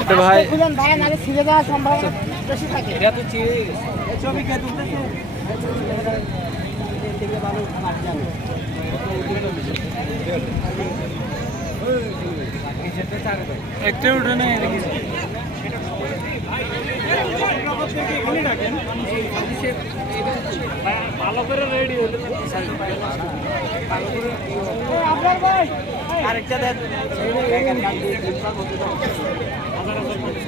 তো ভাই একটা উঠে নেই ভালো করে রেডি হলে আরেকটা দেখ